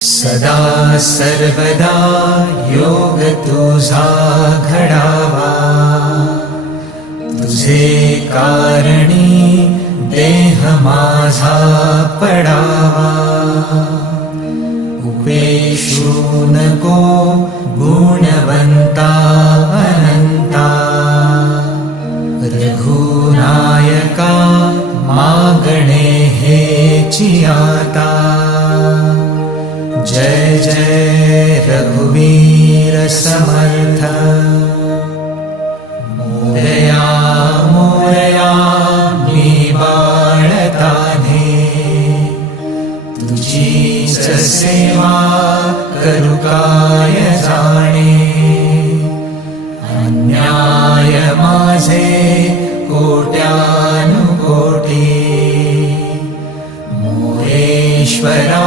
सदा सर्वदा योग तुझा घडावा, तुझे कारणी देह माझा पडावा. उपेशू नको गुणवंता अनंता, रघुनायका मागणे हेची आता. जय जय रघुवीर समर्थ. मोरया मोरया मी बाळताने, तुझीच सेवा करू काय जाणे. अन्याय माझे कोट्यानुकोटी, मोरेश्वरा